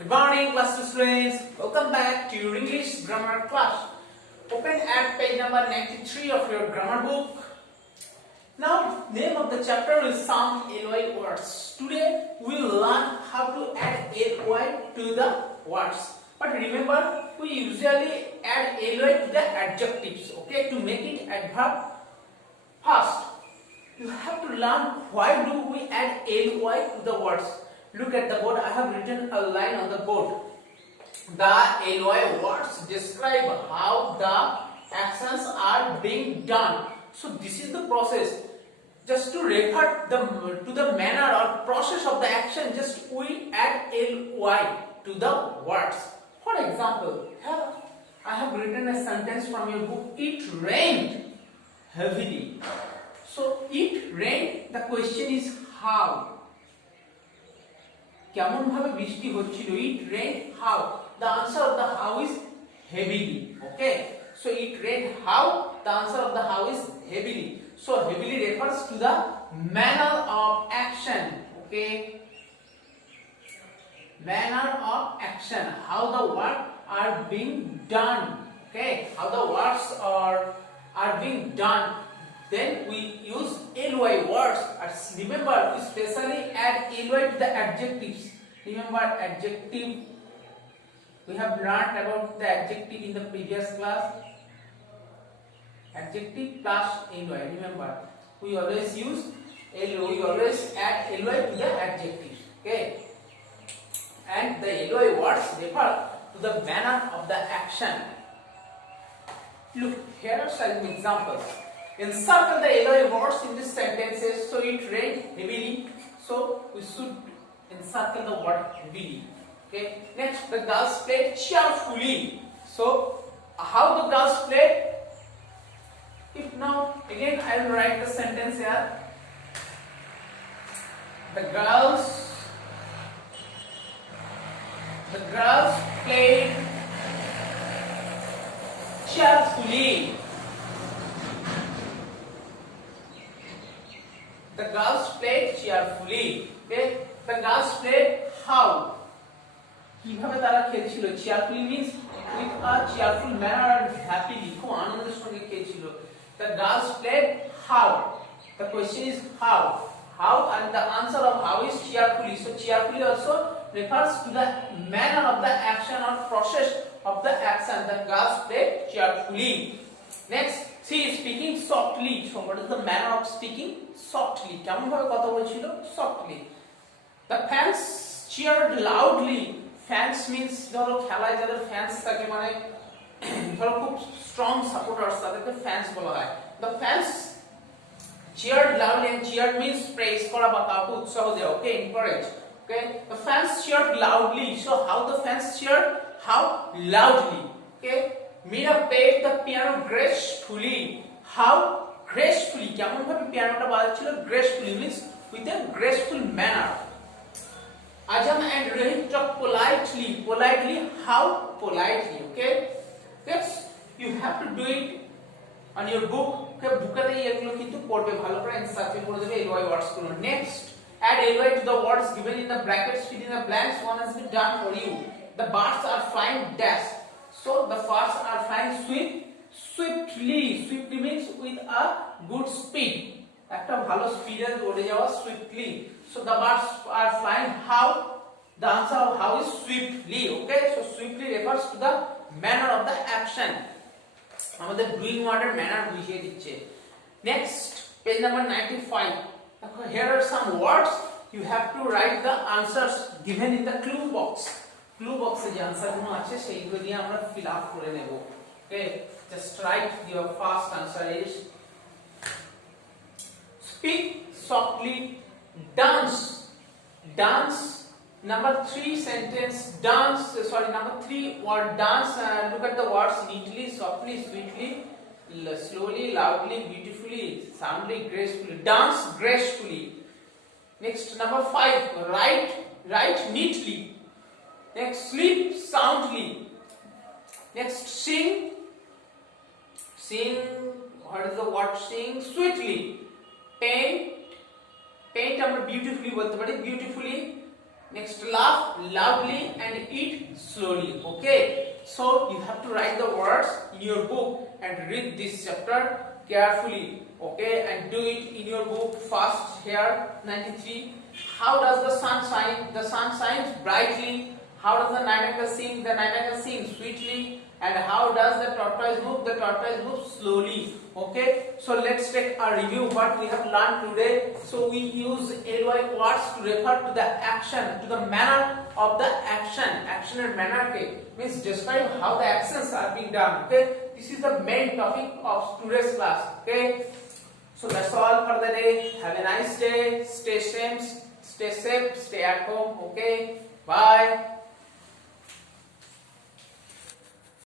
Good morning, class 2 students. Welcome back to your English grammar class. Open at page number 93 of your grammar book. Now, name of the chapter is some ly words. Today, we will learn how to add ly to the words. But remember, we usually add ly to the adjectives. Okay, to make it adverb. First, you have to learn why do we add ly to the words. Look at the board. I have written a line on the board. The ly words describe how the actions are being done. So this is the process. Just to refer to the manner or process of the action, just we add ly to the words. For example, here I have written a sentence from your book. It rained heavily. So it rained. The question is how. কেমন ভাবে বৃষ্টি হচ্ছিল? It rained how? The answer of the how is heavily. Okay, so it rained how? The answer of the how is heavily. So heavily refers to the manner of action. Okay, manner of action, how the work are being done. Okay, how the works are being done. Then we use ly words. Remember, we specially add ly to the adjectives. Remember adjective. We have learned about the adjective in the previous class. Adjective plus ly. Remember, we always use ly. We always add ly to the adjectives. Okay, and the ly words refer to the manner of the action. Look, here are some examples. Encircle the ly words in these sentences. So it rained heavily. So we should encircle the word heavily. Okay. Next, the girls played cheerfully. So how the girls played? If now again I will write the sentence here. The girls played cheerfully. The girls played cheerfully. Okay, the girls played how? কিভাবে তারা খেলছিল? cheerfully means with a cheerful manner and happily. খুব আনন্দের সঙ্গে খেলছিল. The girls played how? The question is how? How, and the answer of how is cheerfully. So cheerfully also refers to the manner of the action or process of the action. The girls played cheerfully. Next, she is speaking softly. So what is the manner of speaking? Softly. কেমন ভাবে কথা বলছিল? Softly. The fans cheered loudly. Fans means ধরো খেলায় যাদের fans থাকে, মানে ধরো খুব strong supporters, তাদেরকে fans বলা হয়. The fans cheered loudly, and cheered means praise করা বা কাউকে উৎসাহ দেওয়া. Okay, encourage. Okay, the fans cheered loudly. So how the fans cheered? How? Loudly. Okay, Meera played the piano gracefully. How? Gracefully. কেমন ভাবে পিয়ানোটা বাজাচ্ছিল? Gracefully means with a graceful manner. Ajam and Rohit talked politely. Politely. How? Politely. Okay. Next, you have to do it on your book. Okay, বুকেতে এগুলো কিন্তু পড়বে ভালো করে, এনসার্চে করে দেবে ly words গুলো. Next, add ly to the words given in the brackets. Fill in the blanks. One has been done for you. The birds are flying dash. So the birds are flying swiftly. Swiftly means with a good speed. একটা ভালো স্পিডে উড়ে যাওয়া, swiftly. So the birds are flying how? The answer of how is swiftly. Okay, so swiftly refers to the manner of the action. আমাদের doing word এর manner বুঝিয়ে দিচ্ছে. Next, page number 95. Here are some words. You have to write the answers given in the clue box. Clue box এ যে answer গুলো আছে সেইগুলো দিয়ে আমরা fill up করে নেব. Okay, just write your first answer is speak softly, dance. Number 3 sentence, dance. Number 3 word dance. Look at the words neatly, softly, sweetly, slowly, loudly, beautifully, soundly, gracefully. Dance gracefully. Next, number 5, write neatly. Next, sleep soundly. Next, sing. What is the word sing? Sweetly. Paint আমরা beautifully বলতে পারি, beautifully. Next, laugh loudly and eat slowly. Okay. So you have to write the words in your book and read this chapter carefully. Okay, and do it in your book fast. Here, 93. How does the sun shine? The sun shines brightly. How does the night owl sing? The night owl sings sweetly. And how does the tortoise move? The tortoise moves slowly. Okay, so let's take a review what we have learned today. So we use ly words to refer to the action, to the manner of the action. Action and manner, okay, means describe how the actions are being done. Okay, this is the main topic of today's class. Okay, so that's all for the day. Have a nice day. Stay safe, stay at home. Okay, bye.